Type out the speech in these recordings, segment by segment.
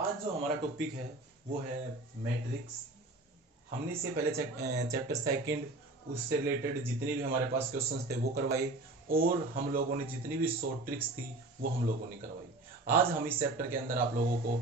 आज जो हमारा टॉपिक है वो है मैट्रिक्स। हमने इससे पहले चैप्टर सेकंड उससे रिलेटेड जितने भी हमारे पास क्वेश्चंस थे वो करवाए और हम लोगों ने जितनी भी शॉर्ट ट्रिक्स थी वो हम लोगों ने करवाई। आज हम इस चैप्टर के अंदर आप लोगों को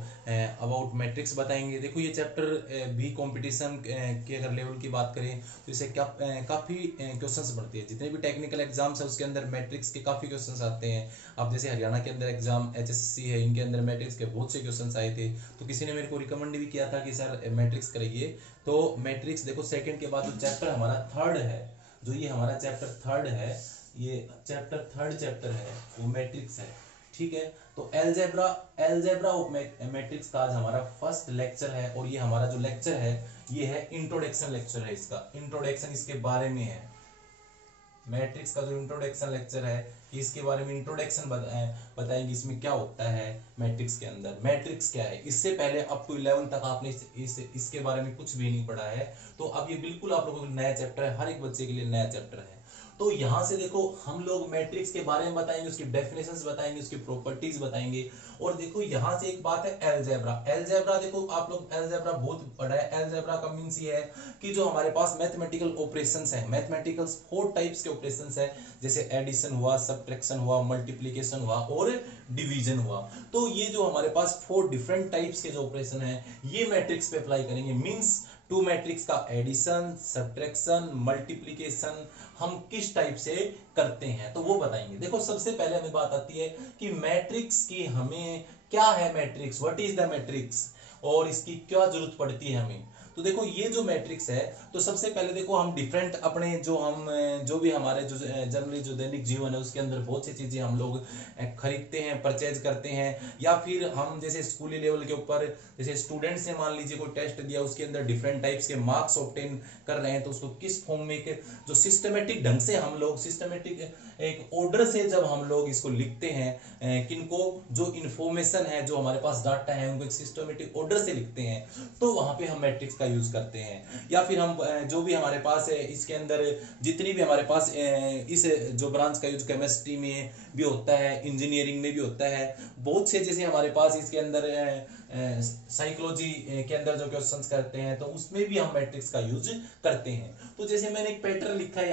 अबाउट मैट्रिक्स बताएंगे। देखो ये चैप्टर भी कंपटीशन के अगर लेवल की बात करें तो इसे काफ़ी क्वेश्चंस बनती है। जितने भी टेक्निकल एग्जाम्स है उसके अंदर मैट्रिक्स के काफ़ी क्वेश्चंस आते हैं। अब जैसे हरियाणा के अंदर एग्जाम HSC है, इनके अंदर मैट्रिक्स के बहुत से क्वेश्चंस आए थे। तो किसी ने मेरे को रिकमेंड भी किया था कि सर मैट्रिक्स करिए। तो मैट्रिक्स देखो सेकंड के बाद जो चैप्टर हमारा थर्ड है, जो ये हमारा चैप्टर थर्ड है, ये थर्ड चैप्टर है वो मैट्रिक्स है। ठीक है, तो एलजेब्रा ऑफ मैट्रिक्स का आज हमारा फर्स्ट लेक्चर है और ये हमारा जो लेक्चर है ये है इंट्रोडक्शन लेक्चर है। इसका इंट्रोडक्शन इसके बारे में है। मैट्रिक्स का जो इंट्रोडक्शन लेक्चर है इसके बारे में इंट्रोडक्शन बताएंगे इसमें क्या होता है मैट्रिक्स के अंदर, मैट्रिक्स क्या है। इससे पहले अप टू 11 तक आपने इसके बारे में कुछ भी नहीं पढ़ा है। तो अब ये बिल्कुल आप लोगों को नया चैप्टर है, हर एक बच्चे के लिए नया चैप्टर है। तो यहाँ से देखो हम लोग मैट्रिक्स के बारे में बताएंगे, उसकी डेफिनेशंस बताएंगे, उसकी प्रॉपर्टीज बताएंगे। और देखो यहाँ से एक बात है एलजेब्रा देखो आप लोग एलजेब्रा बहुत पढ़ा है। एलजेब्रा का मींस ये है कि जो हमारे पास मैथमेटिकल ऑपरेशंस है, मैथमेटिकल 4 टाइप्स के ऑपरेशंस है, जैसे एडिशन हुआ, सब्ट्रैक्शन हुआ, मल्टीप्लिकेशन हुआ और डिवीजन हुआ। तो ये जो हमारे पास 4 डिफरेंट टाइप्स के जो ऑपरेशन है ये मैट्रिक्स पे अप्लाई करेंगे। मींस टू मैट्रिक्स का एडिशन, सब्ट्रैक्शन, मल्टीप्लिकेशन हम किस टाइप से करते हैं तो वो बताएंगे। देखो सबसे पहले हमें बात आती है कि मैट्रिक्स की हमें क्या है, matrix what is the matrix और इसकी क्या जरूरत पड़ती है हमें। तो देखो ये जो मैट्रिक्स है तो सबसे पहले देखो हम डिफरेंट अपने जो भी हमारे जो जनरली जो दैनिक जीवन है उसके अंदर बहुत सी चीजें हम लोग खरीदते हैं, परचेज करते हैं, या फिर हम जैसे स्कूली लेवल के ऊपर जैसे स्टूडेंट से मान लीजिए कोई टेस्ट दिया उसके अंदर डिफरेंट टाइप्स के मार्क्स ऑब्टेन कर रहे हैं तो उसको किस फॉर्म में जो सिस्टमेटिक ढंग से हम लोग सिस्टमेटिक एक ऑर्डर से जब हम लोग इसको लिखते हैं, किनको जो इंफॉर्मेशन है जो हमारे पास डाटा है उनको एक सिस्टमेटिक ऑर्डर से लिखते हैं तो वहां पे हम मैट्रिक्स का यूज करते हैं। या फिर हम जो भी हमारे पास है इसके अंदर जितनी भी हमारे पास इस जो ब्रांच का यूज केमिस्ट्री में भी होता है, इंजीनियरिंग में भी होता है, बहुत से जैसे हमारे पास इसके अंदर साइकोलॉजी के अंदर जो क्वेश्चंस करते हैं तो उसमें भी हम मैट्रिक्स का यूज करते हैं। तो जैसे मैंने एक पैटर्न लिखा है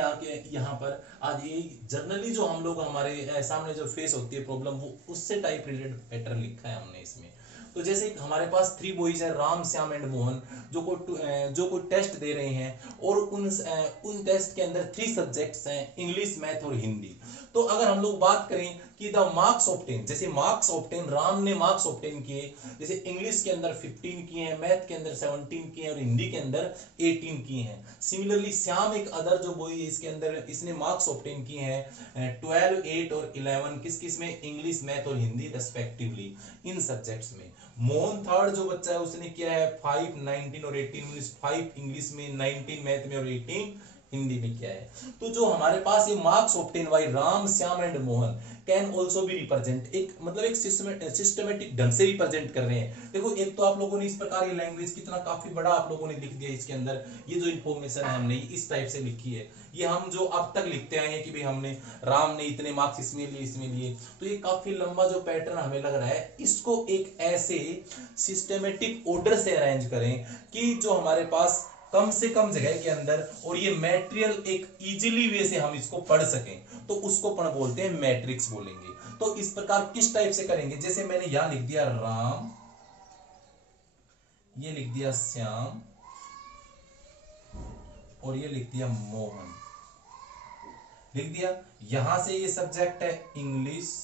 यहाँ पर, आज ये जनरली जो हम लोग हमारे सामने जो फेस होती है प्रॉब्लम वो उससे टाइप रिलेटेड पैटर्न लिखा है हमने इसमें। तो जैसे हमारे पास 3 बॉयज है, राम, श्याम एंड मोहन, जो कोई टेस्ट दे रहे हैं और उन टेस्ट के अंदर 3 सब्जेक्ट्स हैं, इंग्लिश, मैथ और हिंदी। तो अगर हम लोग बात करें कि द मार्क्स ऑब्टेन, जैसे मार्क्स ऑब्टेन, राम ने मार्क्स ऑब्टेन किए, जैसे इंग्लिश के अंदर 15 किए हैं, मैथ के अंदर 17 किए हैं और हिंदी के अंदर 18 किए हैं। सिमिलरली श्याम एक अदर जो बॉय है इसके अंदर इसने मार्क्स ऑब्टेन किए हैं 12, 8 और 11 किस में, इंग्लिश, मैथ और हिंदी रेस्पेक्टिवली, इन सब्जेक्ट्स में। मोहन थर्ड जो बच्चा है उसने किया है 5, 19 और 18, 5 इंग्लिश में, 19 मैथ में और 18 हिंदी में किया है। तो जो हमारे पास ये marks obtain bye Ram, Shyam and Mohan can also be represent, एक मतलब एक सिस्टमेटिक ढंग से रिप्रेजेंट कर रहे हैं। देखो एक तो आप लोगों ने इस प्रकार ये लैंग्वेज कितना काफी बड़ा आप लोगों ने लिख दिया इसके अंदर, ये जो इन्फॉर्मेशन है हमने इस टाइप से लिखी है। ये हम जो अब तक लिखते आए हैं कि भाई हमने राम ने इतने मार्क्स इसमें लिए, तो ये काफी लंबा जो पैटर्न हमें लग रहा है, इसको एक ऐसे सिस्टमेटिक ऑर्डर से अरेंज करें कि जो हमारे पास कम से कम जगह के अंदर और ये मैटेरियल एक इजीली वे से हम इसको पढ़ सकें, तो उसको बोलते हैं मैट्रिक्स बोलेंगे। तो इस प्रकार किस टाइप से करेंगे, जैसे मैंने यहां लिख दिया राम, ये लिख दिया श्याम और ये लिख दिया मोहन, लिख दिया। यहां से ये सब्जेक्ट है इंग्लिश,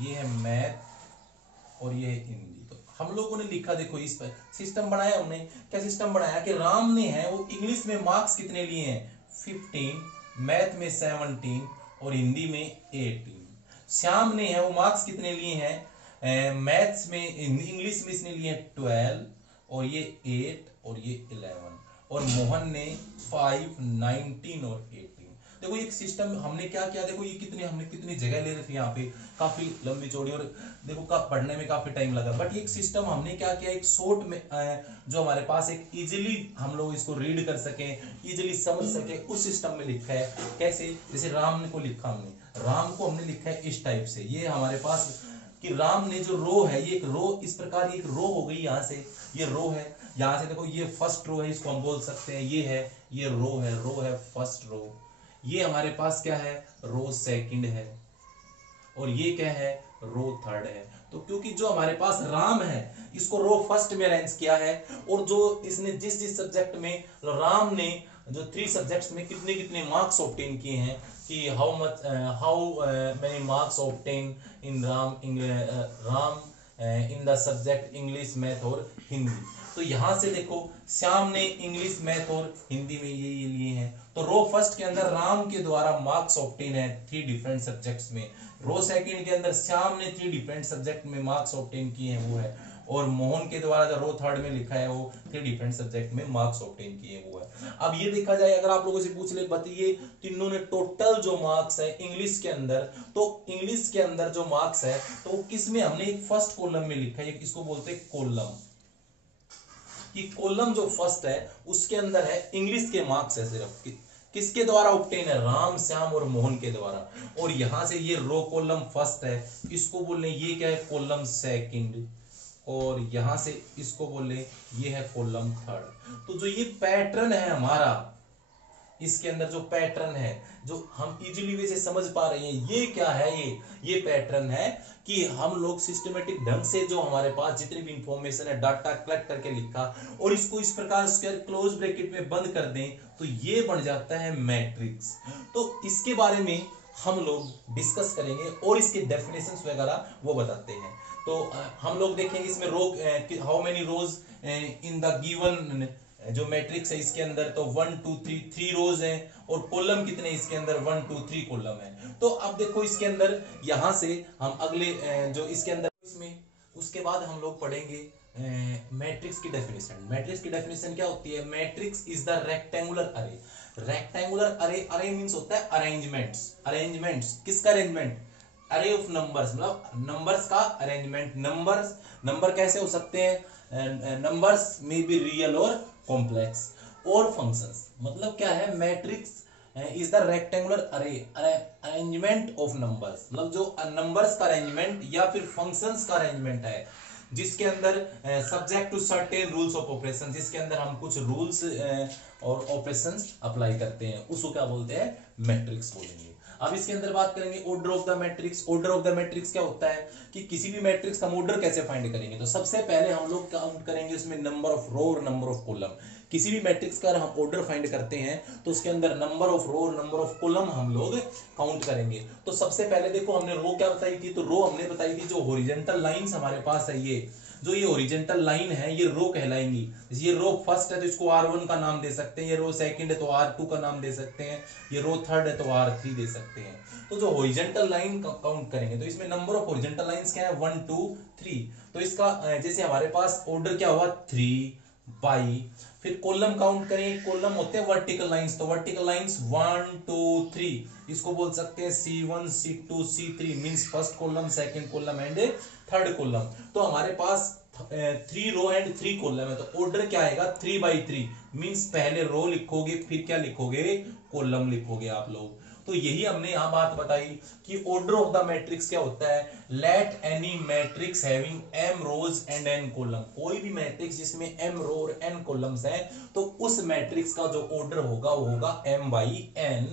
ये है मैथ और ये है हिंदी। तो हम लोगों ने लिखा, देखो इस पर सिस्टम बनाया हमने, क्या सिस्टम बनाया कि राम ने है वो इंग्लिश में मार्क्स कितने लिए हैं 15, मैथ में 17 और हिंदी में 18। श्याम ने है वो मार्क्स कितने लिए हैं मैथ्स में, इंग्लिश में इसने लिए 12 और ये 8 और ये 11, और मोहन ने 5, 19 और 18। देखो एक सिस्टम हमने क्या किया, देखो ये हमने कितनी जगह ले रही थी यहाँ पे, काफी लंबी चौड़ी, और देखो पढ़ने में काफी टाइम लगा, बट एक सिस्टम हमने क्या किया, एक शॉर्ट में जो हमारे पास एक इजीली हम लोग इसको रीड कर सके, इजीली समझ सके, उस सिस्टम में लिखा है। कैसे, जैसे राम को लिखा हमने, राम को हमने लिखा है इस टाइप से, ये हमारे पास कि राम ने जो रो है, ये एक रो, इस प्रकार ये एक रो हो गई, यहाँ से ये रो है, यहाँ से देखो ये फर्स्ट रो है, इसको हम बोल सकते हैं ये है, ये रो है फर्स्ट रो, ये हमारे पास क्या है, रो सेकंड है, और ये क्या है, रो थर्ड है। तो क्योंकि जो हमारे पास राम है इसको रो फर्स्ट में अरेंज किया है, और जो इसने जिस सब्जेक्ट में राम ने जो 3 सब्जेक्ट्स में कितने कितने मार्क्स ऑब्टेन किए हैं, कि how many marks obtain in Ram in the subject English, math और हिंदी। तो यहां से देखो श्याम ने इंग्लिश, मैथ और हिंदी में ये लिए हैं। तो रो फर्स्ट के अंदर राम के द्वारा मार्क्स ऑब्टेन है 3 डिफरेंट सब्जेक्ट्स में, रो सेकंड के अंदर श्याम ने 3 डिफरेंट सब्जेक्ट में मार्क्स ऑब्टेन किए हैं वो है, और मोहन के द्वारा जो रो थर्ड में लिखा है वो 3 डिफरेंट सब्जेक्ट में मार्क्स ऑब्टेन किए वो है। अब ये देखा जाए, अगर आप लोगों से पूछ ले बताइए तीनों ने टोटल जो मार्क्स है इंग्लिश के अंदर, तो इंग्लिश के अंदर जो मार्क्स है तो वो किस में, हमने एक फर्स्ट कॉलम में लिखा है, इसको बोलते हैं कॉलम, कि कॉलम जो फर्स्ट है उसके अंदर है इंग्लिश के मार्क्स है सिर्फ, किसके द्वारा ऑब्टेन है, राम, श्याम और मोहन के द्वारा। और यहां से ये रो कॉलम फर्स्ट है, इसको बोलने ये क्या है, कॉलम सेकंड, और यहां से इसको बोले ये है कॉलम थर्ड। तो जो ये पैटर्न है हमारा, इसके अंदर जो पैटर्न है जो हम इजीली वे से समझ पा रहे हैं, ये क्या है, ये पैटर्न है कि हम लोग सिस्टमेटिक ढंग से जो हमारे पास जितनी भी इंफॉर्मेशन है डाटा कलेक्ट करके लिखा, और इसको इस प्रकार स्क्वायर क्लोज ब्रैकेट में बंद कर दें तो ये बन जाता है मैट्रिक्स। तो इसके बारे में हम लोग डिस्कस करेंगे और इसके डेफिनेशंस वगैरह वो बताते हैं। तो हम लोग देखेंगे इसमें row, how many rows in the given जो मैट्रिक्स है इसके अंदर, तो 1 2 3 रोज हैं, और कॉलम कितने इसके अंदर 1 2 3 कॉलम है। तो अब देखो इसके अंदर यहां से हम अगले जो इसके अंदर इसमें उसके बाद हम लोग पढ़ेंगे मैट्रिक्स की डेफिनेशन। मैट्रिक्स की डेफिनेशन क्या होती है, matrix is the rectangular array. Rectangular अरे, अरे मींस होता है अरेंजमेंट्स किसका अरेंजमेंट, अरे ऑफ नंबर्स, मतलब नंबर्स का अरेंजमेंट। नंबर कैसे हो सकते हैं, नंबर्स में बी रियल और कॉम्प्लेक्स, और फंक्शंस, मतलब क्या है, मैट्रिक्स इज द रेक्टेंगुलर अरे, अरेंजमेंट ऑफ नंबर्स, मतलब जो नंबर्स का अरेंजमेंट या फिर फंक्शंस का अरेंजमेंट है, जिसके अंदर subject to certain rules of operation, जिसके अंदर हम कुछ रूल्स और ऑपरेशंस अप्लाई करते हैं, उसको क्या बोलते हैं, मैट्रिक्स बोलेंगे। अब इसके अंदर बात करेंगे order of the matrix. Order of the matrix क्या होता है कि किसी भी मैट्रिक्स का ऑर्डर कैसे फाइंड करेंगे, तो सबसे पहले हम लोग काउंट करेंगे उसमें नंबर ऑफ रो और नंबर ऑफ कॉलम। किसी भी मैट्रिक्स का हम ऑर्डर फाइंड करते हैं तो उसके अंदर नंबर ऑफ रो और नंबर ऑफ कॉलम हम लोग काउंट करेंगे। तो सबसे पहले देखो हमने रो क्या बताई थी, तो रो हमने बताई थी जो हॉरिजॉन्टल लाइंस हमारे पास है, ये जो ये हॉरिजॉन्टल लाइन है ये रो कहलाएंगी। ये रो फर्स्ट है तो इसको R1 का नाम दे सकते हैं, ये रो सेकंड है तो R2 का नाम दे सकते हैं, ये रो थर्ड है तो R3 दे सकते हैं। तो जो हॉरिजॉन्टल लाइन काउंट करेंगे तो इसमें नंबर ऑफ हॉरिजॉन्टल लाइंस क्या है, 1 2 3। तो इसका जैसे हमारे पास ऑर्डर क्या हुआ 3 बाई, फिर कॉलम काउंट करें, कॉलम होते हैं वर्टिकल लाइंस, तो वर्टिकल लाइंस 1 2 3, इसको बोल सकते हैं C1 C2 C3, means first column, second column and third column. तो हमारे पास 3 रो एंड 3 कॉलम है, तो ऑर्डर क्या आएगा 3 बाई 3, मींस पहले रो लिखोगे फिर क्या लिखोगे, कॉलम लिखोगे आप लोग। तो यही हमने यहां बात बताई कि ऑर्डर ऑफ द मैट्रिक्स क्या होता है, let any matrix having m rows and n column, कोई भी मैट्रिक्स जिसमें m रो और n कॉलम्स हैं तो उस मैट्रिक्स का जो ऑर्डर होगा वो होगा m बाई n।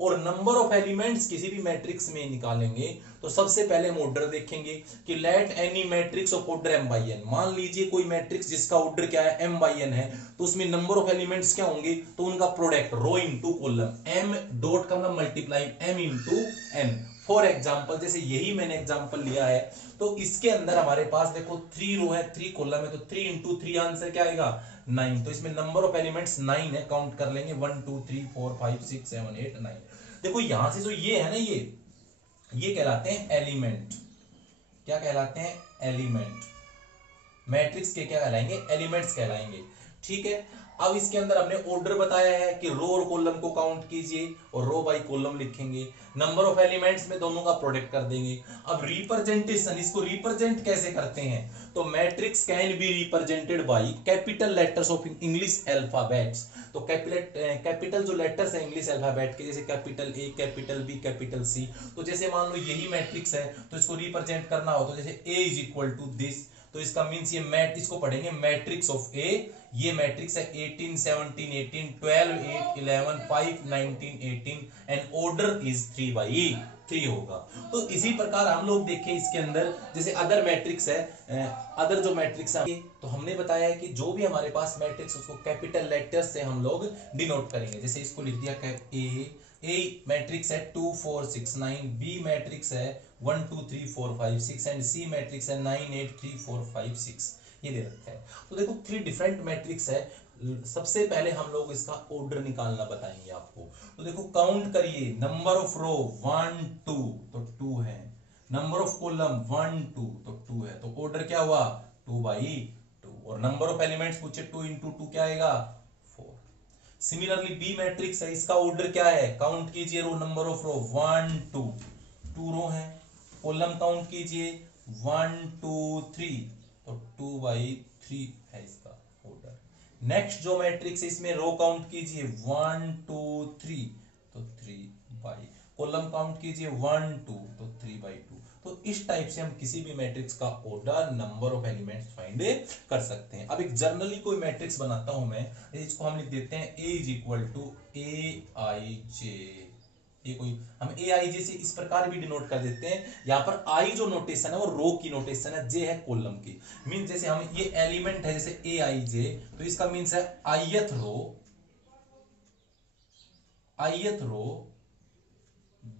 और नंबर ऑफ एलिमेंट्स किसी भी मैट्रिक्स में निकालेंगे तो सबसे पहले हम ऑर्डर देखेंगे कि late any matrix of order m by n। मान लीजिए कोई मैट्रिक्स जिसका ऑर्डर क्या है m बाई n है, तो उसमें नंबर ऑफ एलिमेंट्स क्या होंगे, तो उनका प्रोडक्ट रो इनटू कॉलम, m डॉट का मतलब multiply m into n। For example जैसे यही मैंने एग्जांपल लिया है, तो इसके अंदर हमारे पास देखो 3 रो है 3 कॉलम है, तो 3 इंटू 3 आंसर क्या आएगा 9। तो इसमें नंबर ऑफ एलिमेंट्स 9 है, काउंट कर लेंगे 1 2 3 4 5 6 7 8 9। देखो यहां से जो ये है ना, ये कहलाते हैं एलिमेंट। क्या कहलाते हैं, एलिमेंट। मैट्रिक्स के क्या कहलाएंगे, एलिमेंट्स कहलाएंगे। ठीक है, अब इसके अंदर हमने ऑर्डर बताया है कि रो और कॉलम को काउंट कीजिए और रो बाय कॉलम लिखेंगे, नंबर ऑफ एलिमेंट्स में दोनों का प्रोडक्ट कर देंगे। अब रिप्रेजेंटेशन, इसको रिप्रेजेंट कैसे करते हैं, तो matrix can be represented by capital letters of English alphabets. तो कैपिटल जो लेटर्स है इंग्लिश अल्फाबेट के, जैसे capital A, capital B, capital C. तो जैसे मान लो यही मैट्रिक्स है तो इसको रिप्रेजेंट करना हो तो जैसे ए इज इक्वल टू दिस, तो इसका मींस ये इसको पढ़ेंगे मैट्रिक्स ऑफ ए। ये मैट्रिक्स है 18 17 18 12 8 11 5 19 18 एंड ऑर्डर इज 3/3 होगा। तो इसी प्रकार हम लोग देखें इसके अंदर जैसे अदर मैट्रिक्स है, अदर जो मैट्रिक्स है तो हमने बताया है कि जो भी हमारे पास मैट्रिक्स उसको कैपिटल लेटर्स से हम लोग डिनोट करेंगे। जैसे इसको लिख दिया ए मैट्रिक्स है 2 4 6 9, बी मैट्रिक्स है 1 2 3 4 5 6 एंड सी मैट्रिक्स है 9 8 3 4 5 6, ये दे रखा है। तो देखो 3 डिफरेंट मैट्रिक्स है। सबसे पहले हम लोग इसका ऑर्डर निकालना बताएंगे आपको। तो देखो काउंट करिए, नंबर ऑफ रो 1 2 तो 2 है, नंबर ऑफ कॉलम 1 2 तो 2 है, तो ऑर्डर क्या हुआ 2/2। और नंबर ऑफ एलिमेंट्स पूछे 2 × 2 क्या आएगा 4। सिमिलरली बी मैट्रिक्स है, इसका ऑर्डर क्या है, काउंट कीजिए रो, नंबर ऑफ रो 1 2 2 रो है, कॉलम काउंट कीजिए 1 2 3 तो 2/3 है इसका ऑर्डर। नेक्स्ट जो मैट्रिक्स है इसमें रो काउंट कीजिए 1 2 3 तो 3/, कॉलम काउंट कीजिए 1 2 तो 3/2। तो इस टाइप से हम किसी भी मैट्रिक्स का order, number of elements find कर सकते हैं। अब एक जर्नली कोई मैट्रिक्स बनाता हूं मैं, इसको हम लिख देते हैं A is equal to AIJ। ये कोई हम AIJ से इस प्रकार भी डिनोट कर देते हैं। यहाँ पर I जो नोटेशन है वो रो की नोटेशन है, J है कॉलम की। मीन जैसे हम ये एलिमेंट है जैसे AIJ, तो इसका मीन्स है ith रो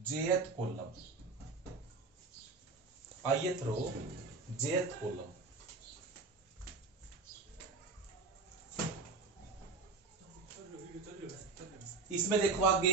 jth कॉलम, ith रो jth कॉलम। इसमें देखो आगे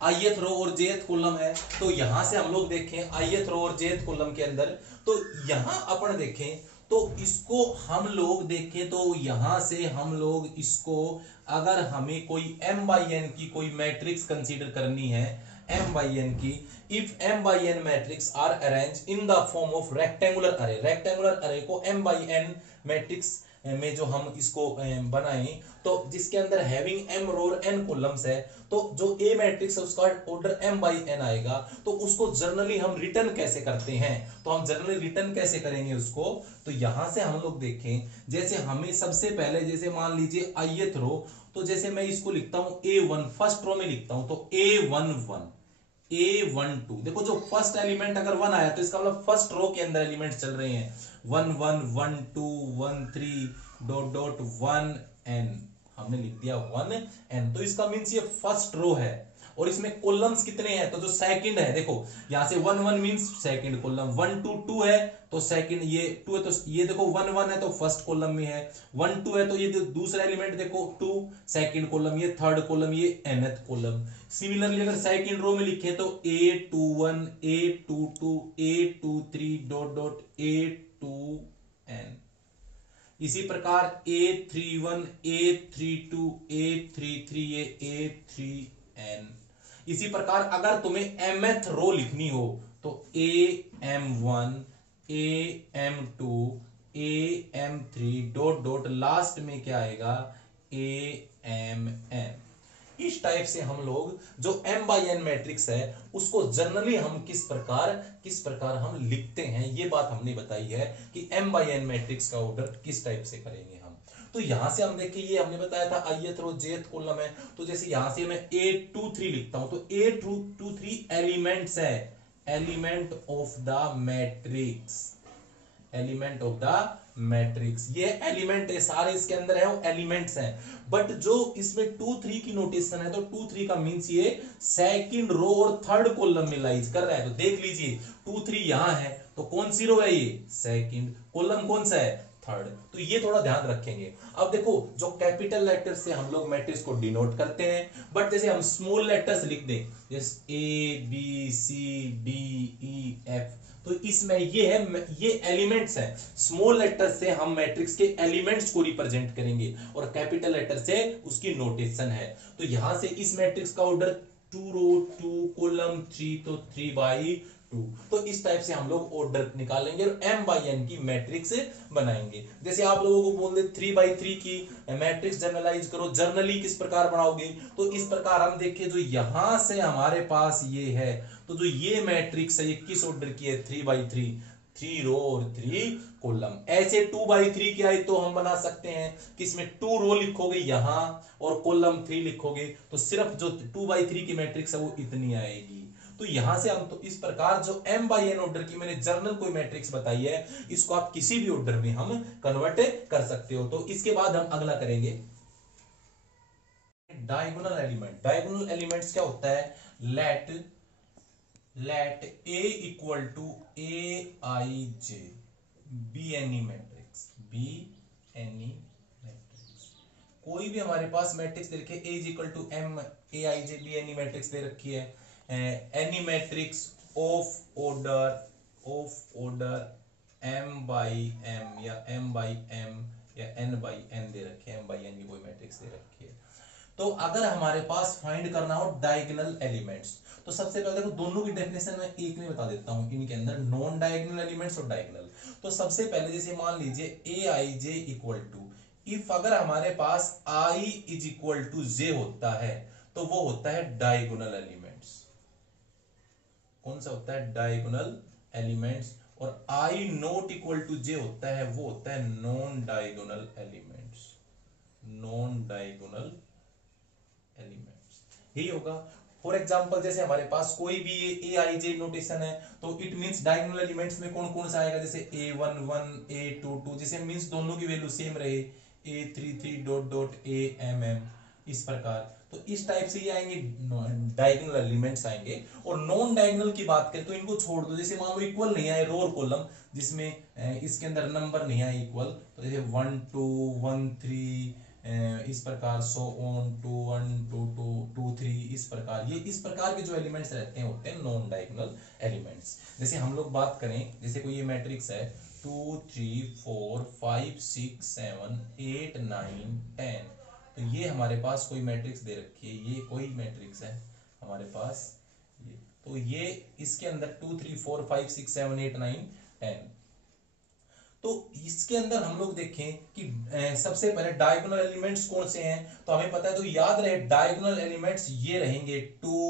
ith रो और jth कॉलम है, तो यहां से हम लोग देखें ith रो और jth कॉलम के अंदर, तो यहां अपन देखें तो इसको हम लोग देखें तो यहां से हम लोग इसको, अगर हमें कोई m/n की कोई मैट्रिक्स कंसीडर करनी है, m/n की, if m/n matrix are arrange in the form of rectangular array, rectangular array को m/n मैट्रिक्स में जो हम इसको बनाएं, तो जिसके अंदर हैविंग m रो और n कॉलम्स है, तो जो A मैट्रिक्स है उसका ऑर्डर m/n आएगा। तो उसको जर्नली हम रिटर्न कैसे करते हैं, तो हम जर्नली रिटर्न कैसे करेंगे उसको, तो यहां से हम लोग देखें जैसे हमें सबसे पहले जैसे मान लीजिए ith रो, तो जैसे मैं इसको लिखता हूं A1, फर्स्ट रो में लिखता हूं तो A11 A12। देखो जो फर्स्ट एलिमेंट अगर 1 आया तो इसका मतलब फर्स्ट रो के अंदर एलिमेंट चल रहे हैं 1 1 1 2 1 3 ... 1 n, हमने लिख दिया 1 n, तो इसका मींस ये फर्स्ट रो है। और इसमें कॉलम्स कितने हैं, तो जो सेकंड है देखो यहां से 1 1 मींस सेकंड कॉलम, 1 2 2 है तो सेकंड, ये 2 है तो ये देखो 1 1 है तो फर्स्ट कॉलम में है, 1 2 है तो ये दूसरा एलिमेंट देखो 2 सेकंड कॉलम, ये थर्ड कॉलम, ये nth कॉलम। सिमिलरली अगर सेकंड रो में लिखे तो A21 A22 A23 ... A2n। इसी प्रकार A31 A32 A33 ये A3n। इसी प्रकार अगर तुम्हें mth रो लिखनी हो तो AM1 AM2 AM3 ... लास्ट में क्या आएगा AMn। इस टाइप से हम लोग जो m/n मैट्रिक्स है उसको जनरली हम किस प्रकार हम लिखते हैं, ये बात हमने बताई है कि m/n मैट्रिक्स का ऑर्डर किस टाइप से करेंगे हम। तो यहां से हम देखें, ये हमने बताया था ith रो jth कॉलम है, तो जैसे यहां से मैं A23 लिखता हूं तो A23 एलिमेंट्स है, element of the matrix, element of the matrix, ये एलिमेंट है सारे इसके अंदर है वो एलिमेंट्स हैं। बट जो इसमें 2 3 की नोटेशन है तो 2 3 का मींस ये सेकंड रो और थर्ड कॉलम में लाइज कर रहा है। तो देख लीजिए 2 3 यहां है तो कौन सी रो है, ये सेकंड, कॉलम कौन सा है थर्ड। तो ये थोड़ा ध्यान रखेंगे। अब देखो जो कैपिटल लेटर से हम लोग मैट्रिक्स को डिनोट करते हैं, बट जैसे हम स्मॉल लेटर्स लिख दें जैसे A B C D E F, तो इसमें ये एलिमेंट्स हैं। स्मॉल लेटर से हम मैट्रिक्स के एलिमेंट्स को रिप्रेजेंट करेंगे और कैपिटल लेटर से उसकी नोटेशन है। तो यहां से इस मैट्रिक्स का ऑर्डर 2 रो 2 कॉलम 3, तो 3/2। तो इस टाइप से हम लोग ऑर्डर निकालेंगे और m/n की मैट्रिक्स बनाएंगे। जैसे आप लोगों को बोल दे 3/3 की मैट्रिक्स जनरलाइज करो, जर्नली किस प्रकार बनाओगे, तो इस प्रकार हम देखें जो यहां से हमारे पास ये है, तो जो ये मैट्रिक्स है ये किस ऑर्डर की है, 3/3, 3 रो और 3 कॉलम। ऐसे 2/3 की आई तो हम बना सकते हैं कि इसमें 2 रो लिखोगे यहां और कॉलम 3 लिखोगे, तो सिर्फ जो 2/3 की मैट्रिक्स है वो इतनी आएगी। तो यहां से हम तो इस प्रकार जो m/n ऑर्डर की मैंने जर्नल कोई मैट्रिक्स बताई है, इसको आप किसी भी ऑर्डर में हम कन्वर्ट कर सकते हो। तो इसके बाद हम अगला करेंगे डायगोनल एलिमेंट। डायगोनल एलिमेंट्स क्या होता है, let a equal to aij be any matrix, be any matrix. कोई भी हमारे पास मैट्रिक्स दे रखी है, a equal to m aij be any matrix दे रखी है, any matrix of order m/m या m/m या n/n दे रखे हैं, m/n की कोई मैट्रिक्स दे रखी है। तो अगर हमारे पास फाइंड करना हो डायगोनल एलिमेंट्स, तो सबसे पहले देखो दोनों की डेफिनेशन मैं एक में बता देता हूं इनके अंदर, नॉन डायगोनल एलिमेंट्स और डायगोनल। तो सबसे पहले जैसे मान लीजिए aij इक्वल टू, इफ अगर हमारे पास i is equal to j होता है तो वो होता है डायगोनल एलिमेंट्स। कौन सा होता है, डायगोनल एलिमेंट्स। और i not equal to j होता है वो होता है non diagonal elements, non diagonal elements यही होगा। फॉर एग्जांपल जैसे हमारे पास कोई भी ए आई जे नोटेशन है तो इट मींस डायगोनल एलिमेंट्स में कौन कौन सा आएगा, जैसे a11 a22, जैसे मींस दोनों की वैल्यू सेम रहे, a33 डॉट डॉट a इस प्रकार। तो इस टाइप से ये आएंगे डायगोनल एलिमेंट्स आएंगे। और नॉन डायगोनल की बात करें तो इनको छोड़ दो, जैसे मान लो इक्वल नहीं आए रो और कॉलम, जिसमें इसके अंदर नंबर नहीं आए इक्वल, तो जैसे 1 2 1 3 इस प्रकार, सो ऑन 2 1 2 2 2 3 इस प्रकार, ये इस प्रकार के जो एलिमेंट्स रहते हैं होते हैं नॉन डायगोनल एलिमेंट्स। जैसे हम लोग बात करें, जैसे कोई ये मैट्रिक्स है 2 3 4 5 6 7 8 9 10, तो ये हमारे पास कोई मैट्रिक्स दे रखी है, ये कोई मैट्रिक्स है हमारे पास ये, तो ये इसके अंदर 2 3 4 5 6 7 8 9 10। तो इसके अंदर हम लोग देखें कि सबसे पहले डायगोनल एलिमेंट्स कौन से हैं, तो हमें पता है, तो याद रहे डायगोनल एलिमेंट्स ये रहेंगे 2,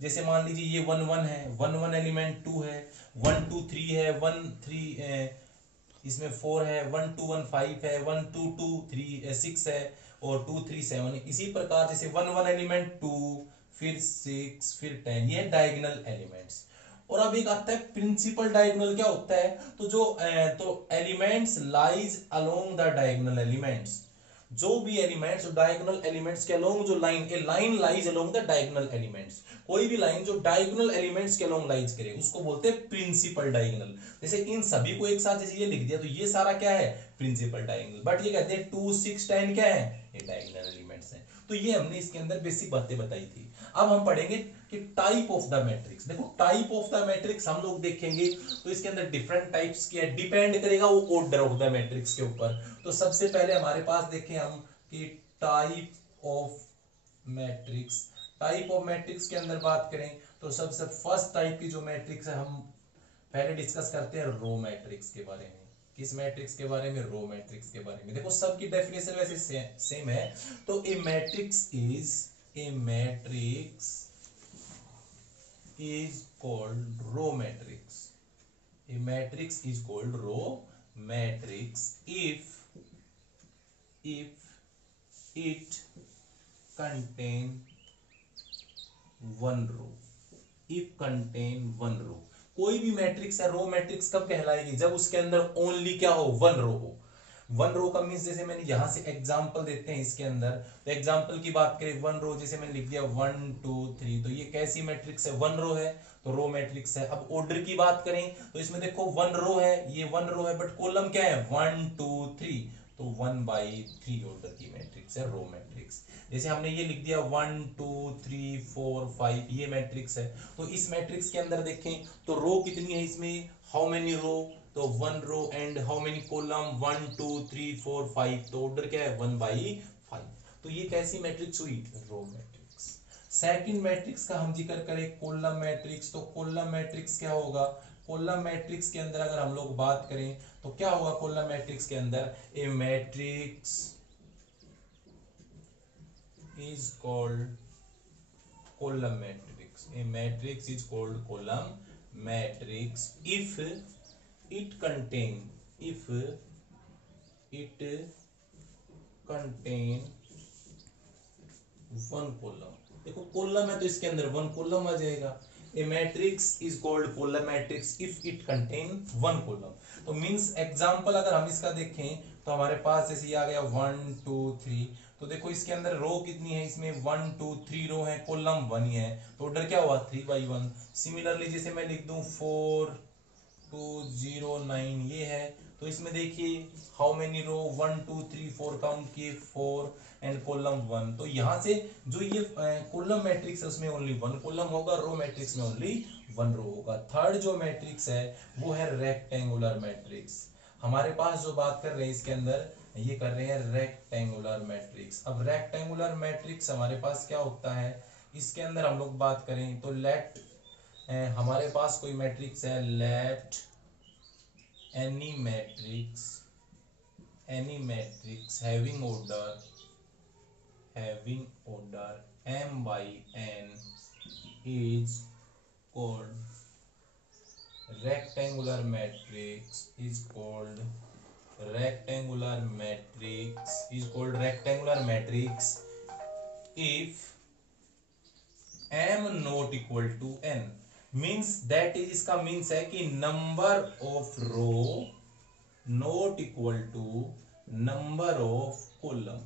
जैसे मान लीजिए ये 1 1 है, 1 1 एलिमेंट 2 है, 1 2 3 है, 1 3 इसमें 4 है, 1 2 1 5 है, 1 2 2 3 6 है और 2 3 7। इसी प्रकार जैसे 1 1 एलिमेंट 2 फिर 6 फिर 10, ये डायगोनल एलिमेंट्स। और अब एक आता है प्रिंसिपल डायगोनल। क्या होता है, तो elements lies along the diagonal elements, जो भी एलिमेंट्स डायगोनल एलिमेंट्स के अलोंग जो line, A line lies along the diagonal elements, कोई भी लाइन जो डायगोनल एलिमेंट्स के अलोंग लाइज करे उसको बोलते हैं प्रिंसिपल डायगोनल। जैसे इन सभी को एक साथ जैसे ये लिख दिया तो ये सारा क्या है, प्रिंसिपल डायगोनल। बट ये कहते हैं 2 6 10 क्या है, ये डायगोनल एलिमेंट्स हैं। तो ये हमने इसके अंदर बेसिक बातें बताई थी। अब हम पढ़ेंगे कि टाइप ऑफ द मैट्रिक्स। देखो टाइप ऑफ द मैट्रिक्स हम लोग देखेंगे तो इसके अंदर डिफरेंट टाइप्स की है, डिपेंड करेगा वो ऑर्डर ऑफ द मैट्रिक्स के ऊपर। तो सबसे पहले हमारे पास देखें हम कि type of matrix, type of matrix के अंदर बात करें तो सबसे फर्स्ट टाइप की जो मैट्रिक्स है हम पहले डिस्कस करते हैं रो मैट्रिक्स के बारे में। किस मैट्रिक्स के बारे में, रो मैट्रिक्स के बारे में। देखो सबकी डेफिनेशन वैसे सेम है। तो ए matrix is called row matrix. A matrix is called row matrix if it contain one row. If contain one row. कोई भी मैट्रिक्स है रो मैट्रिक्स कब कहलाएगी, जब उसके अंदर ओनली क्या हो, वन रो हो। वन रो का मीन्स जैसे मैंने यहां से एग्जांपल देते हैं इसके अंदर, तो एग्जांपल की बात करें वन रो, जैसे मैंने लिख दिया 1 2 3, तो ये कैसी मैट्रिक्स है, वन रो है, तो रो मैट्रिक्स है। अब ऑर्डर की बात करें तो इसमें देखो वन रो है, ये वन रो है, बट कॉलम क्या है 1 2 3, तो 1/3 ऑर्डर की मैट्रिक्स है, रो मैट्रिक्स। जैसे हमने ये लिख दिया 1 2 3 4 5, ये मैट्रिक्स है। तो इस मैट्रिक्स के अंदर देखें तो रो कितनी है इसमें, हाउ मेनी रो, तो 1 row and how many column 1 2 3 4 5, तो ऑर्डर क्या है 1/5। तो ये कैसी मैट्रिक्स हुई, रो मैट्रिक्स। सेकंड मैट्रिक्स का हम जिक्र करें कॉलम मैट्रिक्स, तो कॉलम मैट्रिक्स क्या होगा, कॉलम मैट्रिक्स के अंदर अगर हम लोग बात करें तो क्या होगा कॉलम मैट्रिक्स के अंदर, ए matrix is called column matrix. A matrix is called column matrix if it contain one column. देखो कॉलम है तो इसके अंदर वन कॉलम आ जाएगा। A matrix is called column matrix if it contain one column. तो मींस एग्जांपल अगर हम इसका देखें तो हमारे पास जैसे ये आ गया 1 2 3, तो देखो इसके अंदर रो कितनी है, इसमें 1 2 3 रो है, कॉलम 1 ही है, तो ऑर्डर क्या हुआ 3/1। सिमिलरली जैसे मैं लिख दूं 4 2 0 9, ये है, तो इसमें देखिए हाउ मेनी रो 1 2 3 4 काउंट किए 4 एंड कॉलम 1, तो यहां से जो ये कॉलम मैट्रिक्स है उसमें ओनली वन कॉलम होगा, रो मैट्रिक्स में ओनली वन रो होगा। थर्ड जो मैट्रिक्स है वो है रेक्टेंगुलर मैट्रिक्स। हमारे पास जो बात कर रहे हैं इसके अंदर ये कर रहे हैं रेक्टेंगुलर मैट्रिक्स। अब रेक्टेंगुलर मैट्रिक्स हमारे पास क्या होता है, इसके अंदर हम लोग बात करें तो लेट हमारे पास कोई मैट्रिक्स है, let any matrix having order m/n is called rectangular matrix if m not equal to n, means that is, इसका मीन्स है कि number of row not equal to number of column,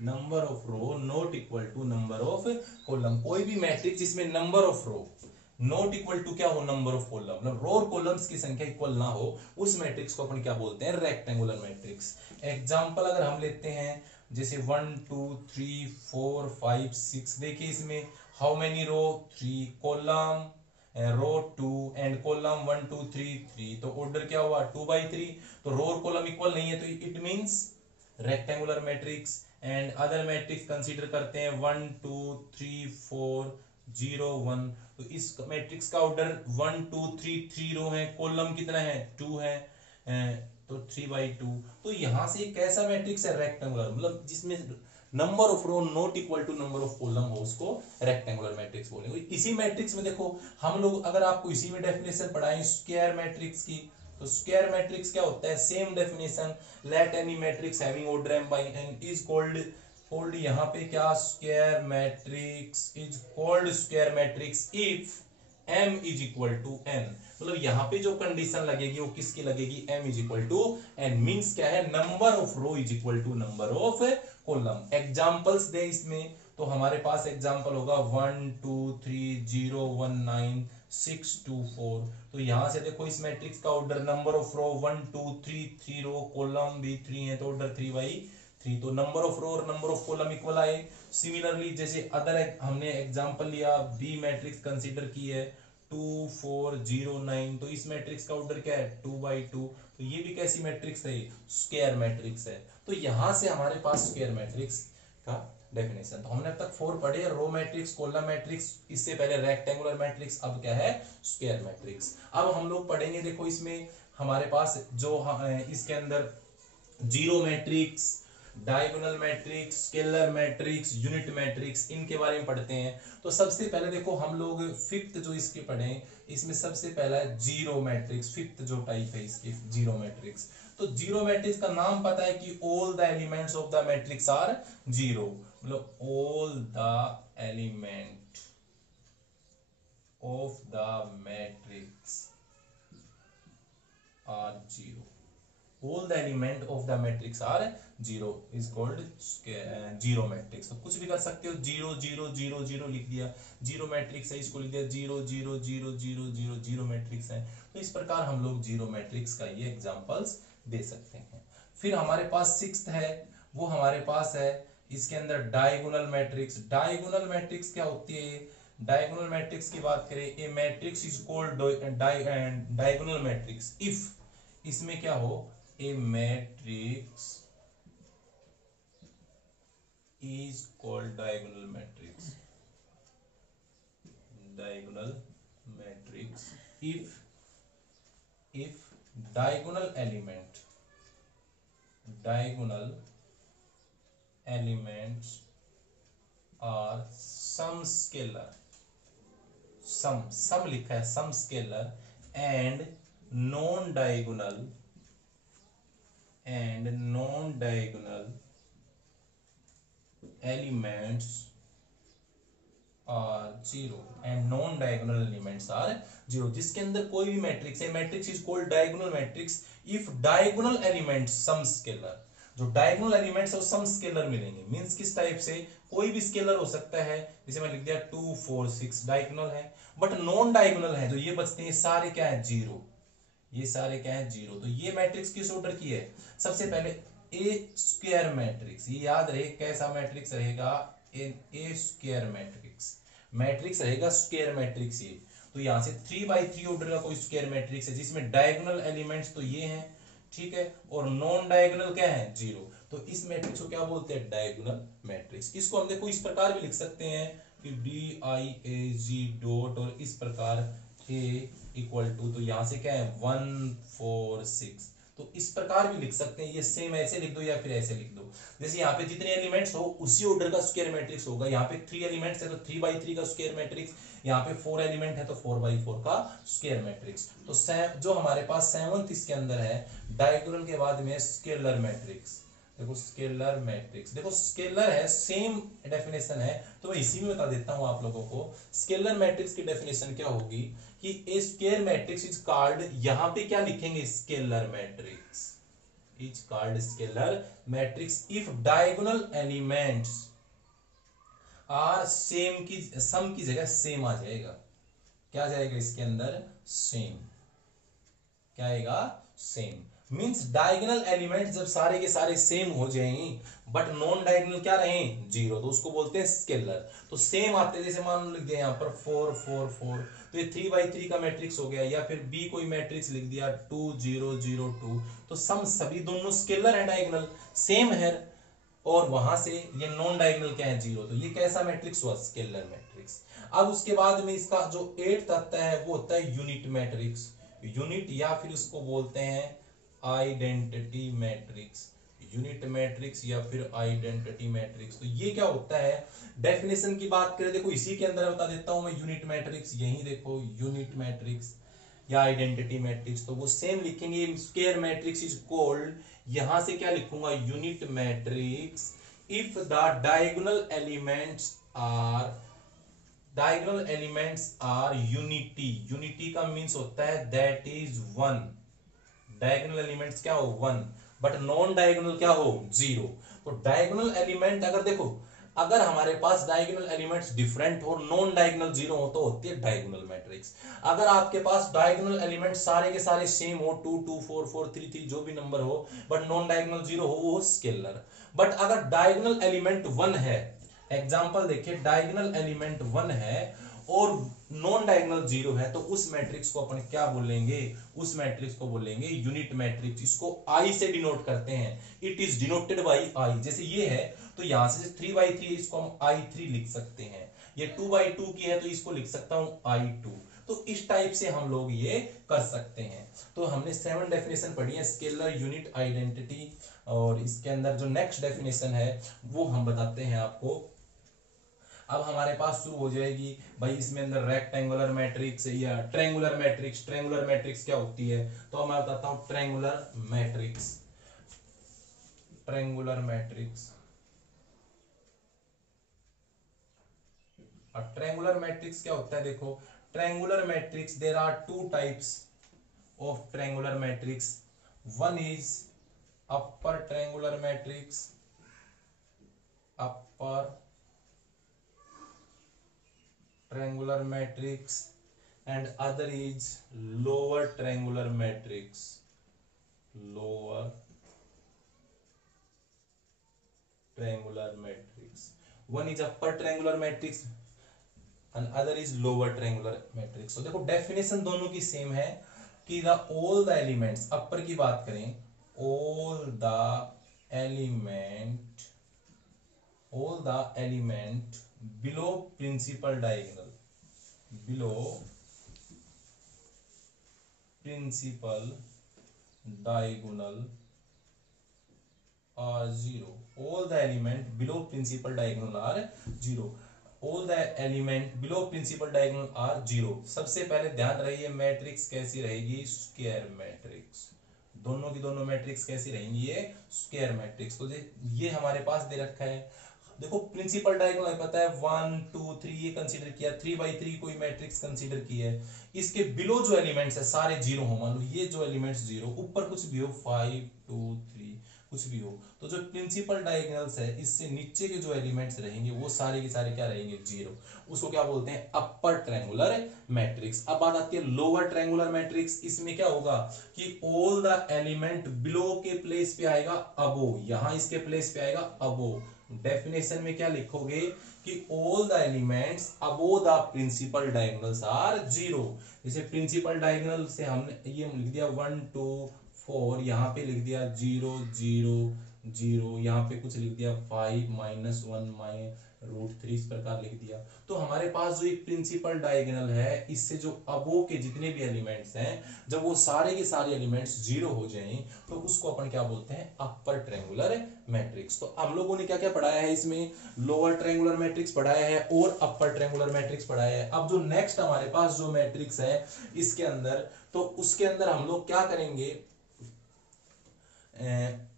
number of row not equal to number of column. कोई भी matrix जिसमें number of row not equal to क्या हो, number of column, मतलब रो और कॉलम्स की संख्या इक्वल ना हो, उस मैट्रिक्स को अपन क्या बोलते हैं, रेक्टेंगुलर मैट्रिक्स। एग्जांपल अगर हम लेते हैं जैसे 1 2 3 4 5 6, देखिए इसमें how many row 3, column row 2 and column 1 2 3 3, तो ऑर्डर क्या हुआ 2/3, तो रो और कॉलम इक्वल नहीं है, तो it means rectangular matrix. And other matrix consider करते हैं 1 2 3 4 0 1, तो इस मैट्रिक्स का ऑर्डर 1 2 3 3 रो है, कॉलम कितना है 2 है, तो 3/2। तो यहां से कैसा मैट्रिक्स है, रेक्टेंगुलर, मतलब जिसमें number of row not equal to number of column हो, उसको रेक्टेंगुलर मैट्रिक्स बोलेंगे। इसी मैट्रिक्स में देखो हम लोग अगर आपको इसी में डेफिनेशन पढ़ाएं स्क्वायर मैट्रिक्स की, तो स्क्वायर मैट्रिक्स क्या होता है, same definition, let any matrix having order m/n is called यहां पे क्या, square matrix is called square matrix if m is equal to n। मतलब यहाँ पे जो कंडीशन लगेगी वो किसकी लगेगी, m is equal to n, means क्या है, number of row is equal to number of column. Examples दे इसमें, तो हमारे पास एग्जांपल होगा 1 2 3 0 1 9 6 2 4, तो यहां से देखो इस मैट्रिक्स का order number of row 1 2 3 3 row, column भी 3 है, तो ऑर्डर 3/3, तो नंबर ऑफ रो और नंबर ऑफ कॉलम इक्वल आए। सिमिलरली जैसे अदर हमने एग्जांपल लिया, बी मैट्रिक्स कंसीडर की है 2 4 0 9, तो इस मैट्रिक्स का ऑर्डर क्या है 2/2, तो ये भी कैसी मैट्रिक्स है, स्क्वायर मैट्रिक्स है। तो यहां से हमारे पास स्क्वायर मैट्रिक्स का डेफिनेशन। तो हमने अब तक 4 पढ़े, रो मैट्रिक्स, कॉलम मैट्रिक्स, इससे पहले रेक्टेंगुलर मैट्रिक्स, अब क्या है स्क्वायर मैट्रिक्स। अब हम लोग पढ़ेंगे, देखो इसमें हमारे पास जो इसके अंदर zero matrix, diagonal matrix, scalar matrix, unit matrix, इनके बारे में पढ़ते हैं। तो सबसे पहले देखो हम लोग फिफ्थ जो इसके पढ़े, इसमें सबसे पहला है जीरो मैट्रिक्स, फिफ्थ जो टाइप है इसकी जीरो मैट्रिक्स। तो जीरो मैट्रिक्स का नाम पता है कि all the elements of the matrix are zero, मतलब all the element of the matrix are zero. all the element of the matrix are zero is called zero matrix. तो कुछ भी कर सकते हो, जीरो जीरो जीरो जीरो लिख दिया, zero matrix है, इसको लिख दिया zero zero zero zero zero zero matrix है। तो इस प्रकार हम लोग जीरो मैट्रिक्स का ये एग्जांपल्स दे सकते हैं। फिर हमारे पास सिक्स्थ है, वो हमारे पास है इसके अंदर डायगोनल मैट्रिक्स। डायगोनल मैट्रिक्स क्या होती है? डायगोनल मैट्रिक्स की बात करें, a matrix is called diagonal matrix if इसमें क्या हो, a matrix is called diagonal matrix if diagonal elements are some scalar, some लिखा है some scalar and non diagonal elements are zero and non diagonal elements are zero। जिसके अंदर कोई भी matrix है, matrix is called diagonal matrix if diagonal elements some scalar. जो diagonal elements है वो सम स्केलर मिलेंगे। मींस किस टाइप से? कोई भी स्केलर हो सकता है, जैसे मैं लिख दिया 2 4 6 डायगोनल है, बट नॉन डायगोनल है, तो ये बचते हैं सारे क्या है, जीरो। ये सारे क्या है, जीरो। तो ये मैट्रिक्स किस ऑर्डर की है? सबसे पहले ए स्क्वायर मैट्रिक्स, ये याद रहे कैसा मैट्रिक्स रहेगा, ए स्क्वायर मैट्रिक्स रहेगा स्क्वायर मैट्रिक्स ये। तो यहां से 3x3 ऑर्डर का कोई स्क्वायर मैट्रिक्स है जिसमें डायगोनल एलिमेंट्स तो ये हैं, ठीक है, और नॉन डायगोनल क्या है, जीरो। तो इस मैट्रिक्स को क्या बोलते हैं, डायगोनल मैट्रिक्स। इसको हम देखो इस प्रकार भी लिख सकते हैं कि DIAG डॉट और इस प्रकार A इक्वल टू, तो यहां से क्या है 1 4 6, तो इस प्रकार भी लिख सकते हैं। ये सेम ऐसे लिख दो या फिर ऐसे लिख दो। जैसे यहाँ पे जितने एलिमेंट्स हो उसी ऑर्डर का स्क्वायर मैट्रिक्स होगा। यहाँ पे 3 एलिमेंट्स है तो 3x3 का स्क्वायर मैट्रिक्स, यहाँ पे 4 एलिमेंट है तो 4x4 का स्क्वायर मैट्रिक्स। तो जो हमारे पास 7th इसके अंदर है डायगोनल के बाद में स्केलर मैट्रिक्स। देखो स्केलर मैट्रिक्स, देखो स्केलर है, सेम डेफिनेशन है, तो मैं इसी में बता देता हूं आप लोगों को। स्केलर मैट्रिक्स की डेफिनेशन क्या होगी कि a square matrix is called, यहां पे क्या लिखेंगे, scalar matrix is called scalar matrix if diagonal elements are same की, सम की जगह सेम आ जाएगा। क्या जाएगा इसके अंदर, सेम। क्या आएगा, सेम। मींस डायगोनल एलिमेंट जब सारे के सारे सेम हो जाएंगे बट नॉन डायगोनल क्या रहे, जीरो, तो उसको बोलते हैं स्केलर। तो सेम आते हैं, जैसे मान लो लिख दिया यहाँ पर 4 4 4, तो ये 3x3 का मैट्रिक्स हो गया, या फिर बी कोई मैट्रिक्स लिख दिया 2 0 0 2, तो सम सभी दोनों स्केलर है, डायगोनल सेम है, और वहां से ये नॉन डायगोनल क्या है, जीरो। तो ये कैसा मैट्रिक्स हुआ, स्केलर मैट्रिक्स। अब उसके बाद में इसका जो 8th आता है वो होता है यूनिट मैट्रिक्स, यूनिट या फिर उसको बोलते हैं आइडेंटिटी मैट्रिक्स, यूनिट मैट्रिक्स या फिर आइडेंटिटी मैट्रिक्स। तो ये क्या होता है, डेफिनेशन की बात करें, देखो इसी के अंदर बता देता हूं मैं यूनिट मैट्रिक्स, यही देखो यूनिट मैट्रिक्स या आइडेंटिटी मैट्रिक्स, तो वो सेम लिखेंगे। स्क्वायर मैट्रिक्स इज कॉल्ड, यहां से क्या लिखूंगा, unit matrix if the diagonal elements are unity. Unity का मींस होता है दैट इज 1, डायगोनल एलिमेंट्स क्या हो, 1, बट नॉन डायगोनल क्या हो, 0। तो डायगोनल एलिमेंट अगर देखो, अगर हमारे पास डायगोनल एलिमेंट्स डिफरेंट हो, नॉन डायगोनल 0 हो, तो होती है डायगोनल मैट्रिक्स। अगर आपके पास डायगोनल एलिमेंट सारे के सारे सेम हो, 2 2 4 4 3 3 जो भी नंबर हो, बट नॉन डायगोनल 0 हो, वो स्केलर। बट अगर डायगोनल एलिमेंट 1 है, एग्जांपल देखिए, डायगोनल एलिमेंट 1 है और नॉन डायगोनल 0 है, तो उस मैट्रिक्स को अपन क्या बोलेंगे, उस मैट्रिक्स को बोलेंगे यूनिट मैट्रिक्स। इसको आई से डिनोट करते हैं, it is denoted by I. जैसे ये है तो यहां से 3x3 इसको हम i3 लिख सकते हैं, ये 2x2 की है तो इसको लिख सकता हूं i2। तो इस टाइप से हम लोग ये कर सकते हैं। तो हमने 7 डेफिनेशन पढ़ी है, स्केलर, यूनिट, आइडेंटिटी, और इसके अंदर जो नेक्स्ट डेफिनेशन है वो हम बताते हैं आपको। अब हमारे पास शुरू हो जाएगी भाई इसमें अंदर रेक्टेंगुलर मैट्रिक्स या ट्रायंगुलर मैट्रिक्स। ट्रायंगुलर मैट्रिक्स क्या होती है, तो मैं बताता हूं ट्रायंगुलर मैट्रिक्स। ट्रायंगुलर मैट्रिक्स, और ट्रायंगुलर मैट्रिक्स क्या होता है, देखो triangular matrix, there are 2 types of triangular matrix. One is upper triangular matrix, upper triangular matrix and other is lower triangular matrix, lower triangular matrix. One is upper triangular matrix and other is lower triangular matrix. So देखो definition दोनों की same है कि the all the elements, अपर की बात करें, all the element below principal diagonal, below principal diagonal are zero. All the element below principal diagonal are zero. All the element below principal diagonal are zero. सबसे पहले ध्यान रहिए matrix कैसी रहेगी, square matrix. दोनों की दोनों मैट्रिक्स कैसी रहेंगी, ये स्क्वायर मैट्रिक्स। तो ये हमारे पास दे रखा है, देखो प्रिंसिपल डायगोनल पता है 1 2 3 ये कंसीडर किया, 3/3 कोई मैट्रिक्स कंसीडर किया है, इसके बिलो जो एलिमेंट्स है सारे जीरो हो, मान लो ये जो एलिमेंट्स जीरो, ऊपर कुछ भी हो 5 2 3 कुछ भी हो, तो जो प्रिंसिपल डायगोनल्स है इससे नीचे के जो एलिमेंट्स रहेंगे वो सारे के सारे क्या रहेंगे, जीरो। उसको क्या बोलते हैं, अपर ट्रायंगुलर मैट्रिक्स। अब बात आती है लोअर ट्रायंगुलर मैट्रिक्स। इसमें क्या होगा कि ऑल द एलिमेंट बिलो के प्लेस पे आएगा अबो, यहां इसके प्लेस पे आएगा अबो। डेफिनेशन में क्या लिखोगे कि all the elements above the principal diagonals are zero. जैसे प्रिंसिपल डायगोनल से हमने ये लिख दिया 1 2 4, यहाँ पे लिख दिया 0 0 0, यहाँ पे कुछ लिख दिया 5 -1 √3, इस प्रकार लिख दिया। तो हमारे पास जो एक प्रिंसिपल डायगोनल है, इससे जो अबो के जितने भी एलिमेंट्स हैं, जब वो सारे के सारे एलिमेंट्स जीरो हो जाएं तो उसको अपन क्या बोलते हैं, अपर ट्रायंगुलर मैट्रिक्स। तो हम लोगों ने क्या क्या पढ़ाया है इसमें, लोअर ट्रायंगुलर मैट्रिक्स पढ़ाया है और अपर ट्रायंगुलर मैट्रिक्स पढ़ाया है। अब जो नेक्स्ट हमारे पास जो मैट्रिक्स है इसके अंदर, तो उसके अंदर हम लोग क्या करेंगे, है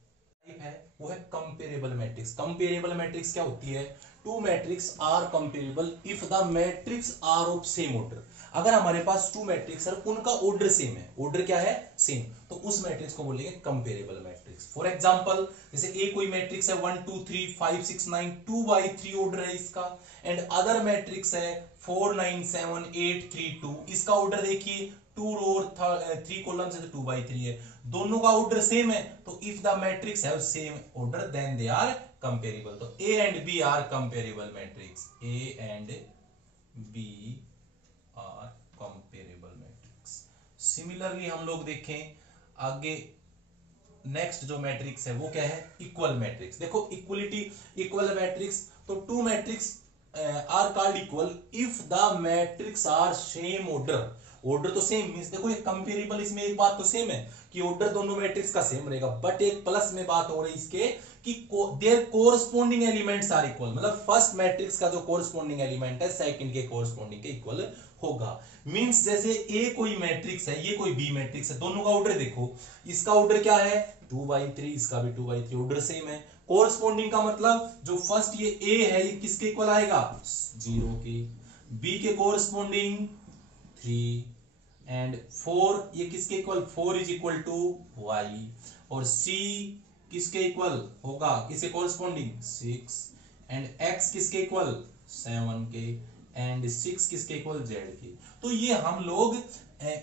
वो है कंपेरेबल मैट्रिक्स। कंपेरेबल मैट्रिक्स क्या होती है, two matrix are comparable if the matrix are of same order. अगर हमारे पास टू मैट्रिक्स है उनका ऑर्डर सेम है, ऑर्डर क्या है, सेम, तो उस मैट्रिक्स को बोलेंगे कंपेरेबल मैट्रिक्स। फॉर एग्जांपल जैसे ए कोई मैट्रिक्स है 1 2 3 5 6 9, 2/3 ऑर्डर है इसका, एंड अदर मैट्रिक्स है 4 9 7 8 3 2, इसका ऑर्डर देखिए 2 रो और 3 कॉलम से 2/3 है, दोनों का ऑर्डर सेम है। तो if the matrix have same order then they are comparable. तो A and B are comparable matrix, A and B are comparable matrix. Similarly हम लोग देखें आगे, नेक्स्ट जो मैट्रिक्स है वो क्या है, इक्वल मैट्रिक्स। देखो इक्वलिटी, इक्वल मैट्रिक्स, तो two matrix are called equal if the matrix are same order. Order तो सेम मींस, देखो ये कंपेरेबल, इसमें एक बात तो सेम है कि ऑर्डर दोनों मैट्रिक्स का सेम रहेगा, बट एक प्लस में बात हो रही है इसके कि there corresponding elements are equal, मतलब फर्स्ट मैट्रिक्स का जो कोरस्पोंडिंग एलिमेंट है सेकंड के कोरस्पोंडिंग के इक्वल होगा। मींस जैसे ए कोई मैट्रिक्स है, ये कोई बी मैट्रिक्स है, दोनों का ऑर्डर देखो, इसका ऑर्डर क्या है 2/3, इसका भी 2/3, ऑर्डर सेम है। कोरस्पोंडिंग का मतलब जो फर्स्ट ये ए है ये किसके इक्वल आएगा, 0 के, बी के कोरस्पोंडिंग 3 एंड 4 ये किसके equal, 4 is equal to y, और c किसके इक्वल होगा, किसके कोरस्पोंडिंग 6, एंड x किसके इक्वल 7 के, एंड 6 किसके इक्वल z के। तो ये हम लोग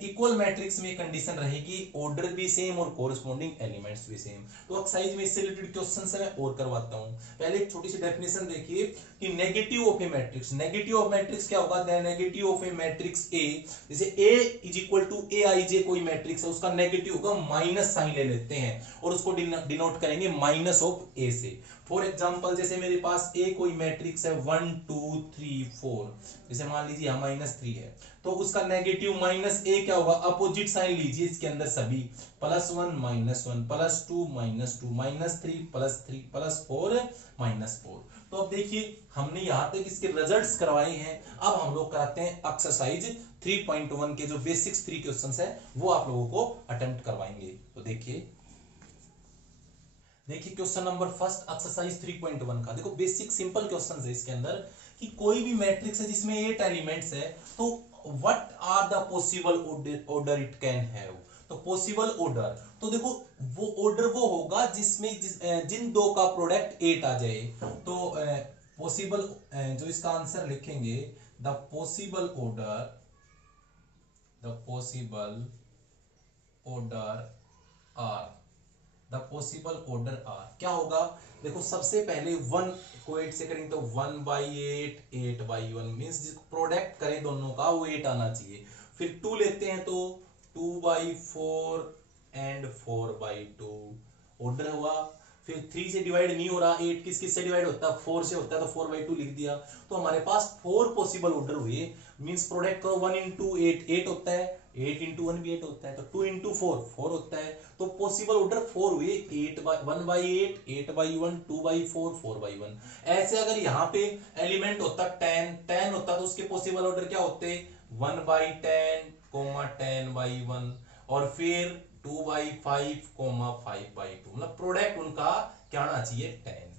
इक्वल मैट्रिक्स में कंडीशन रहेगी ऑर्डर भी सेम और कोरस्पोंडिंग एलिमेंट्स भी सेम। तो एक्सरसाइज में इससे रिलेटेड क्वेश्चन से मैं और करवाता हूं। पहले एक छोटी सी डेफिनेशन देखिए कि negative of A matrix, negative of matrix क्या होगा, the negative of A matrix A, जैसे ए इज इक्वल टू ए आई जे कोई मैट्रिक्स है, उसका नेगेटिव होगा माइनस साइन ले लेते हैं और उसको डिनोट करेंगे माइनस ऑफ ए से। फॉर एग्जाम्पल जैसे मेरे पास ए कोई मैट्रिक्स है 1 2 3 4, जैसे मान लीजिए यहाँ -3 है, तो उसका नेगेटिव माइनस ए क्या होगा, अपोजिट साइन लीजिए इसके अंदर सभी, +1 -1 +2 -2 -3 +3 +4 -4। तो अब देखिए हमने यहाँ तक इसके रिजल्ट्स करवाए हैं, अब हम लोग कराते हैं एक्सरसाइज 3.1 के जो बेसिक्स 3 क्वेश्चंस है वो आप लोगों को अटेम्प्ट करवाएंगे। तो देखिए क्वेश्चन नंबर फर्स्ट एक्सरसाइज 3.1 का, देखो बेसिक सिंपल क्वेश्चन है इसके अंदर कि कोई भी मैट्रिक्स है जिसमें 8 एलिमेंट्स है, तो what are the possible order it can have. तो पॉसिबल ऑर्डर, तो देखो वो ऑर्डर वो होगा जिसमें जिन दो का प्रोडक्ट 8 आ जाए। तो पॉसिबल जो इसका आंसर लिखेंगे, the possible order are, the possible order are क्या होगा, देखो सबसे पहले 1 को 8 से करेंगे तो 1/8 8/1 मींस प्रोडक्ट करें दोनों का वो 8 आना चाहिए। फिर 2 लेते हैं तो 2/4 एंड 4/2 ऑर्डर हुआ। फिर 3 से डिवाइड नहीं हो रहा, 8 किस किस से डिवाइड होता है, 4 से होता है, तो 4/2 लिख दिया। तो हमारे पास 4 पॉसिबल ऑर्डर हुए, मींस प्रोडक्ट का 1 into 8 8 होता है, 8 into 1 भी 8 होता है, तो 2 into 4 4 होता है। तो पॉसिबल ऑर्डर 4 हुए, 1/8 8/1 2/4 4/1। ऐसे अगर यहाँ पे एलिमेंट होता 10 होता तो उसके पॉसिबल ऑर्डर क्या होते, 1/10 10/1 और फिर 2/5 5/2, मतलब प्रोडक्ट उनका क्या आना चाहिए 10।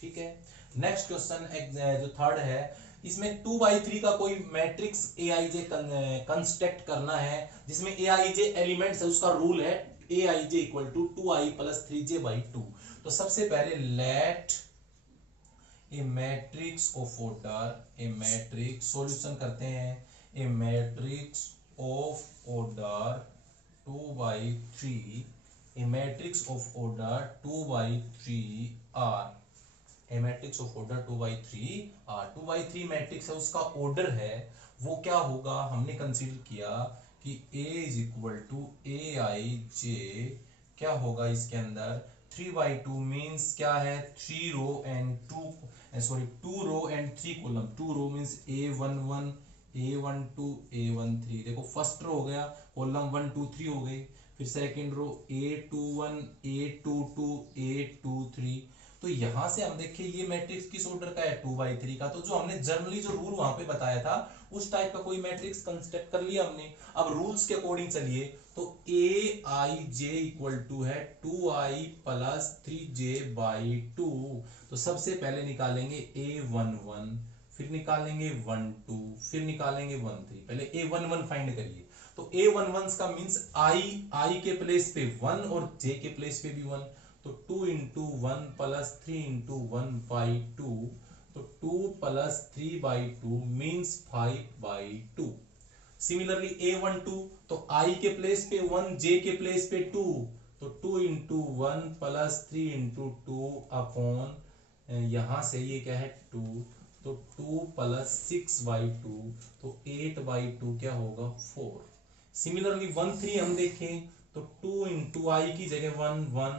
ठीक है, नेक्स्ट क्वेश्चन जो थर्ड है, इसमें 2/3 का कोई मैट्रिक्स aij कंस्ट्रक्ट करना है जिसमें aij एलिमेंट्स है, उसका रूल है aij equal to 2i + 3j/2। तो सबसे पहले let a matrix of order, a matrix solution करते हैं, a matrix of order 2/3, a matrix of order 2/3 R, a matrix of order 2/3 R, 2/3 matrix है, उसका ऑर्डर है वो क्या होगा, हमने कंसीडर किया कि A = aij क्या होगा इसके अंदर 3/2 मींस क्या है 3 row and 2 row and 3 column, 2 row means A11 A12 A13, देखो फर्स्ट रो हो गया, कॉलम 1 2 3 हो गई, फिर second row A21 A22 A23। तो यहां से हम देखें ये मैट्रिक्स किस ऑर्डर का है 2/3 का। तो जो हमने जनरली जो रूल वहां पे बताया था उस टाइप का कोई मैट्रिक्स कंस्ट्रक्ट कर लिया हमने। अब रूल्स के अकॉर्डिंग चलिए, तो aij इक्वल टू है 2i + 3j/2। तो सबसे पहले निकालेंगे a11, फिर निकालेंगे 12, फिर निकालेंगे 13। पहले a11 फाइंड करिए, तो a11 का मींस i के प्लेस पे 1 और j के प्लेस पे भी 1, तो 2 into 1 + 3 into 1/2, तो 2 + 3/2 मींस 5/2। सिमिलरली a12, तो i के प्लेस पे 1 j के प्लेस पे 2, तो 2 into 1 + 3 into 2 अपॉन यहां से ये क्या है 2, तो 2 + 6/2, तो 8/2 क्या होगा 4। सिमिलरली 13 हम देखें तो 2 into i की जगह 1 1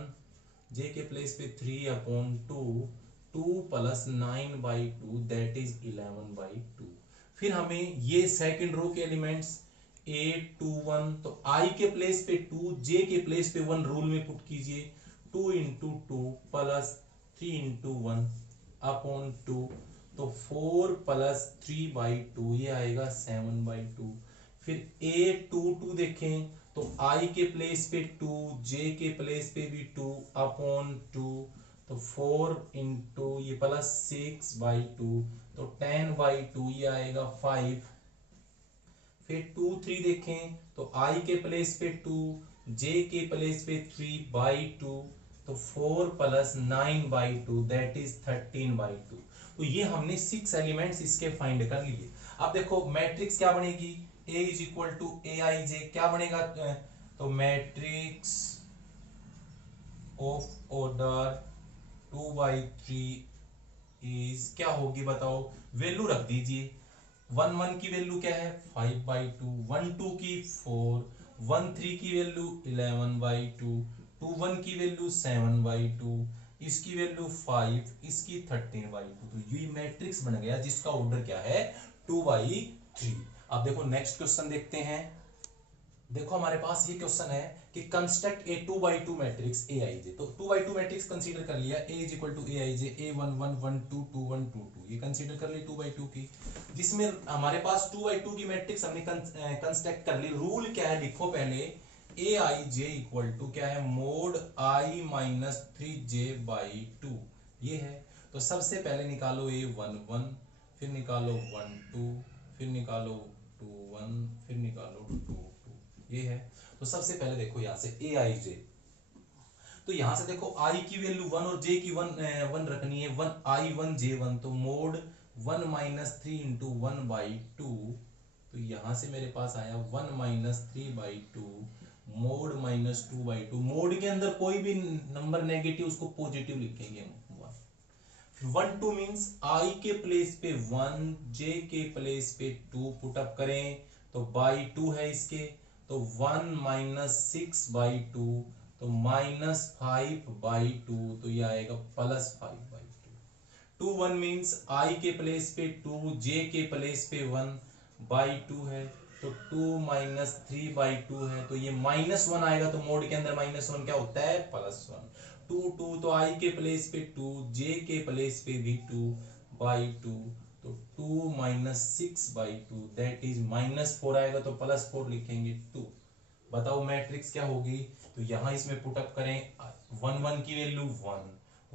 j के प्लेस पे 3/2, 2 + 9/2 दैट इज 11/2। फिर हमें ये सेकंड रो के एलिमेंट्स A21, तो i के प्लेस पे 2 j के प्लेस पे 1 रूल में पुट कीजिए, 2 into 2 + 3 into 1 अपॉन 2, तो 4 + 3/2 ये आएगा 7/2। फिर A22 देखें तो i के प्लेस पे 2 j के प्लेस पे भी 2 अपॉन 2, तो 4 into ये +6/2, तो 10/2 ये आएगा 5। फिर 2 3 देखें तो i के प्लेस पे 2 j के प्लेस पे 3/2, तो 4 + 9/2 दैट इज 13/2। तो ये हमने 6 एलिमेंट्स इसके फाइंड कर लिए। अब देखो मैट्रिक्स क्या बनेगी, A = aij क्या बनेगा, तो मैट्रिक्स ऑफ ऑर्डर 2/3 इज क्या होगी बताओ, वैल्यू रख दीजिए। 1 1 की वैल्यू क्या है 5/2, 1 2 की 4, 1 3 की वैल्यू 11/2, 2 1 की वैल्यू 7/2, इसकी वैल्यू 5, इसकी 13/2। तो ये मैट्रिक्स बन गया जिसका ऑर्डर क्या है 2/3। अब देखो नेक्स्ट क्वेश्चन देखते हैं। देखो हमारे पास ये क्वेश्चन है कि कंस्ट्रक्ट ए 2/2 मैट्रिक्स aij। तो 2/2 मैट्रिक्स कंसीडर कर लिया, A = aij a11 12 21 22, ये कंसीडर कर ली 2/2 की, जिसमें हमारे पास 2/2 की मैट्रिक्स हमने कंस्ट्रक्ट कर ली। रूल क्या है लिखो पहले, aij इक्वल टू क्या है mod i - 3j/2 ये है। तो सबसे पहले निकालो a11, फिर निकालो 12, फिर निकालो 21, फिर निकालो 22 ये है। तो सबसे पहले देखो यहाँ से ए आई जे, तो यहाँ से देखो आई की वैल्यू 1 और जे की 1 रखनी है, 1 आई 1 जे 1, तो मोड 1 माइनस 3 इंटू 1/2, तो यहाँ से मेरे पास आया 1 माइनस 3/2 मोड माइनस 2/2। मोड के अंदर कोई भी नंबर नेगेटिव उसको पॉजिटिव लिखेंगे हम। 1 2 मीन्स आई के प्लेस पे 1, जे के प्लेस पे 2 पुटअप करें तो बाई 2 है इसके, तो 1 माइनस 6/2, तो माइनस 5/2, तो ये आएगा प्लस 5/2। 2 1 मीन्स आई के प्लेस पे 2, जे के प्लेस पे 1/2 है, तो 2 माइनस 3/2 है, तो ये -1 आएगा, तो मोड के अंदर -1 क्या होता है, +1। 2 2, तो आई के प्लेस पे 2, जे के प्लेस पे भी 2/2, तो 2 माइनस 6/2 दैट इज -4 आएगा, तो +4 लिखेंगे 2। बताओ मैट्रिक्स क्या होगी, तो यहाँ इसमें पुटअप करें 1 1 की वैल्यू 1,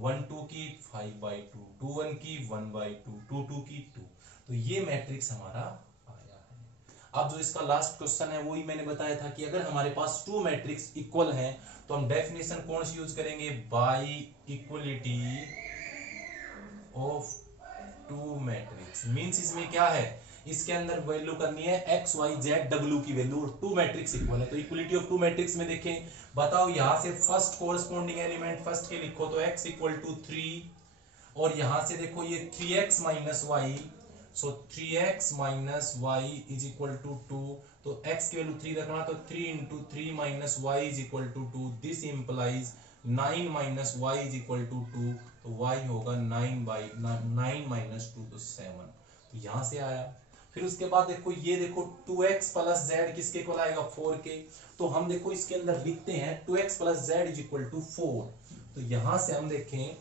1 2 की 5/2, 2 1 की 1/2, 2 2 की 2, तो ये मैट्रिक्स हमारा आया है। अब जो इसका लास्ट क्वेश्चन है वही मैंने बताया था कि अगर हमारे पास 2 मैट्रिक्स इक्वल हैं तो हम डेफिनेशन कौन सी यूज करेंगे, by equality of 2 matrix. Means इसमें क्या है, इसके अंदर वैल्यू करनी है x y z w की वैल्यू, और 2 मैट्रिक्स इक्वल है, तो इक्वलिटी ऑफ 2 मैट्रिक्स में देखें, बताओ यहां से फर्स्ट कोरस्पॉन्डिंग एलिमेंट फर्स्ट के लिखो तो x = 3, और यहां से देखो ये 3x minus y, so 3x minus y is equal to 2, तो x की वैल्यू 3 रखना, तो 3 into 3 minus y is equal to 2, this implies 9 minus y is equal to 2, तो y होगा 9 माइनस 2, तो 7, तो यहां से आया। फिर उसके बाद देखो ये देखो 2x प्लस जेड किसके इक्वल आएगा, 4 के, तो हम देखो इसके अंदर लिखते हैं 2x plus z is equal to 4, तो यहां से हम देखें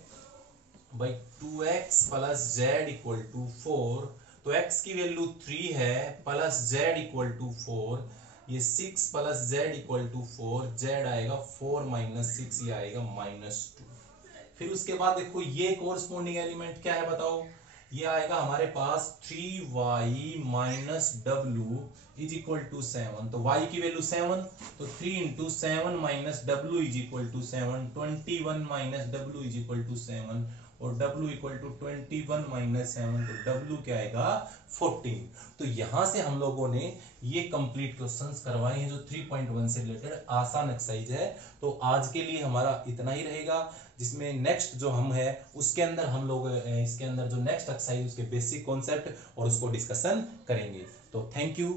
भाई 2x plus Z equal to 4, तो x की वैल्यू 3 है, प्लस z इक्वल टू 4, ये 6 plus z equal to 4, z आएगा 4 माइनस 6, ये आएगा -2। फिर उसके बाद देखो ये कोरस्पॉन्डिंग एलिमेंट क्या है बताओ, ये आएगा हमारे पास 3y minus w is equal to 7, तो y की वैल्यू 7, तो 3 into 7 minus w is equal to 7, 21 minus w is equal to 7, और w इक्वल टू 21 माइनस 7, तो w क्या आएगा 14। तो यहां से हम लोगों ने ये कंप्लीट क्वेश्चंस करवाए हैं जो 3.1 से रिलेटेड आसान एक्सरसाइज है। तो आज के लिए हमारा इतना ही रहेगा, जिसमें नेक्स्ट जो हम है उसके अंदर हम लोग इसके अंदर जो नेक्स्ट एक्सरसाइज उसके बेसिक कॉन्सेप्ट और उसको डिस्कशन करेंगे। तो थैंक यू।